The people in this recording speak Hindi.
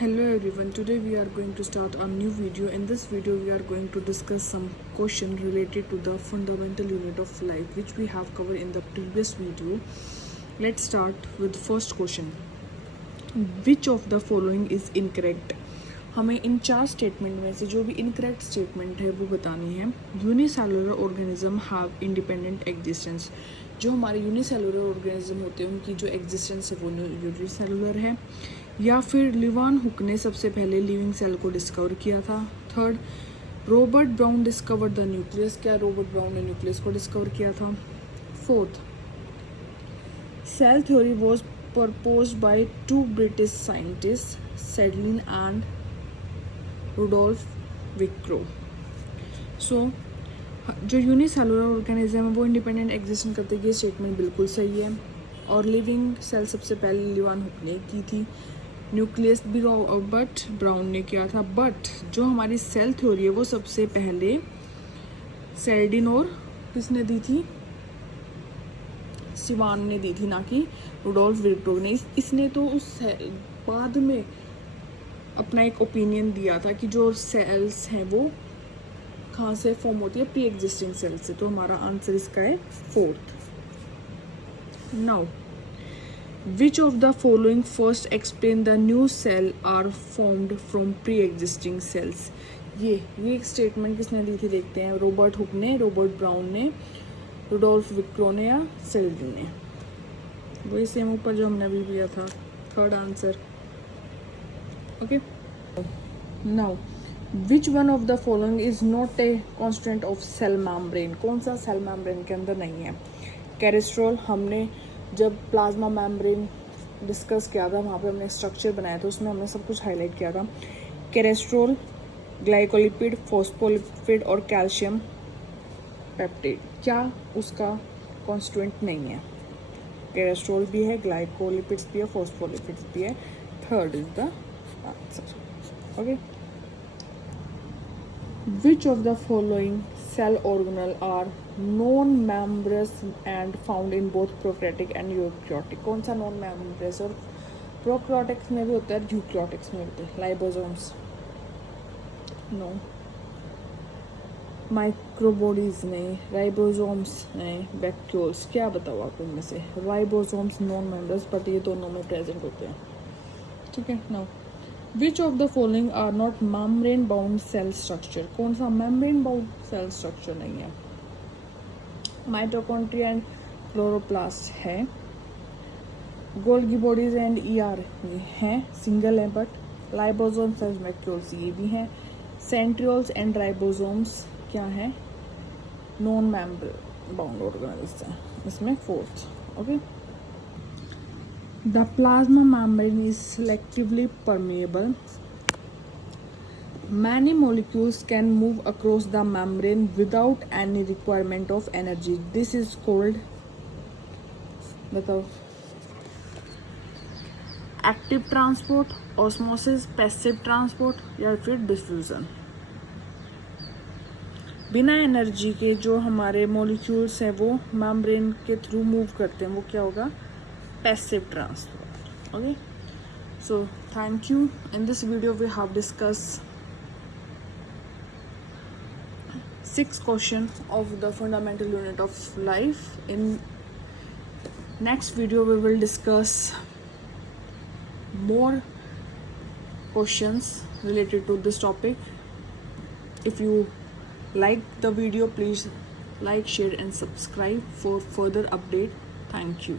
Hello everyone, today we are going to start a new video. In this video we are going to discuss some question related to the fundamental unit of life which we have covered in the previous video. Let's start with the first question. Which of the following is incorrect? हमें इन चार स्टेटमेंट में से जो भी इनकरेक्ट स्टेटमेंट है वो बतानी है. Unicellular organism have independent existence. जो हमारे यूनिसेलुलर ऑर्गेनिज्म होते हैं उनकी जो एग्जिस्टेंस है वो यूनिसेलुलर है. या फिर लिवान हुक ने सबसे पहले लिविंग सेल को डिस्कवर किया था. Third, Robert Brown discover the nucleus. क्या रॉबर्ट ब्राउन ने न्यूक्लियस को डिस्कवर किया था. Fourth, cell theory was proposed by two British scientists, Sedlin and Rudolf Virchow. So, जो यूनिसेलुलर ऑर्गेनिज्म है वो इंडिपेंडेंट एग्जिस्ट करते हैं, ये स्टेटमेंट बिल्कुल सही है. और लिविंग सेल सबसे पहले लिवान हुक ने की थी. न्यूक्लियस भी रॉबर्ट ब्राउन ने किया था. बट जो हमारी सेल थ्योरी है वो सबसे पहले सेल्डिन और किसने दी थी, सिवान ने दी थी, ना कि रुडोल्फ विर्चो ने. इसने तो उस बाद में अपना एक ओपिनियन दिया था कि जो सेल्स हैं वो कहाँ से फॉर्म होती है, प्री एग्जिस्टिंग सेल से. तो हमारा आंसर इसका है fourth. Now, which of the following first explain the new cell are formed from pre existing cells. ये एक स्टेटमेंट किसने दी थी देखते हैं. रॉबर्ट हुक ने, रॉबर्ट ब्राउन ने, रुडोल्फ विर्चो ने या सेल्डिन ने. वही सेम ऊपर जो हमने अभी दिया था. Third answer. Okay. Now, which one of the following is not a constant of cell membrane. कौन सा सेल मेम्ब्रेन के अंदर नहीं है. कैरेस्ट्रोल. हमने जब प्लाज्मा मेम्ब्रेन डिस्कस किया था वहाँ पे हमने स्ट्रक्चर बनाया था, उसमें हमने सब कुछ हाईलाइट किया था. कैरेस्ट्रोल, ग्लाइकोलिपिड, फॉस्फोलिपिड और कैल्शियम पेप्टाइड. क्या उसका कॉन्स्टिट्यूएंट नहीं है. कैरेस्ट्रोल भी है, ग्लाइकोलिपिड्स भी है, फॉस्फोलिपिड्स भी है. Third is the answer. Okay. Which of the following cell organelle are non membranes and found in both prokaryotic and eukaryotic. कौन सा नॉन मेम्ब्रेस और प्रोकैरियोटिक्स में भी होता है, यूकैरियोटिक्स में भी होता है. लाइबोसोम्स नो, माइक्रोबॉडीज नहीं, राइबोसोम्स नहीं, वैक्यूल्स. क्या बताओ आप इनमें से. राइबोसोम्स नॉन मेम्ब्रेस, बट ये दोनों में प्रेजेंट होते हैं. ठीक है. Now, which of the following are not membrane bound cell structure. कौन सा मेम्ब्रेन बाउंड सेल स्ट्रक्चर नहीं है. माइटोकॉन्ड्रिया एंड क्लोरोप्लास्ट है. गोल्गी बॉडीज एंड ईआर हैं, सिंगल है. बट लाइबोसोम्स एंड वैक्यूल्स ये भी हैं. सेंट्रियोल्स एंड राइबोसोम्स क्या है, नॉन मेम्ब्रेन बाउंड ऑर्गेनेल्स हैं. इसमें fourth. Okay. The plasma membrane is selectively permeable. Many molecules can move across the membrane without any requirement of energy. This is called, बताओ, active transport, osmosis, passive transport या फिर डिफ्यूजन. बिना एनर्जी के जो हमारे मॉलिक्यूल्स हैं वो मेम्ब्रेन के थ्रू मूव करते हैं, वो क्या होगा, passive transport. Okay. So thank you. In this video we have discuss 6 questions of the fundamental unit of life. In next video we will discuss more questions related to this topic. If you like the video, please like, share and subscribe for further update. Thank you.